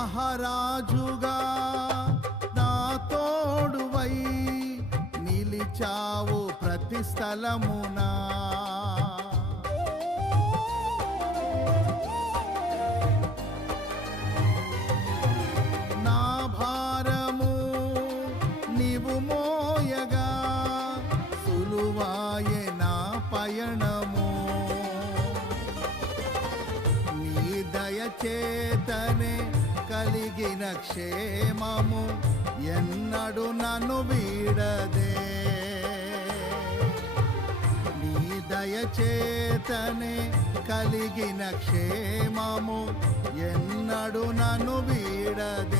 మహారాజుగా నా తోడువై నిలిచావు ప్రతి స్థలమునా. నా భారము నీవు మోయగా సులువాయే నా పయనము. నీ దయచేతనే కలిగిన క్షేమము ఎన్నడు నన్ను వీడదే. నీ దయచేతనే కలిగిన క్షేమము ఎన్నడు నన్ను వీడదే.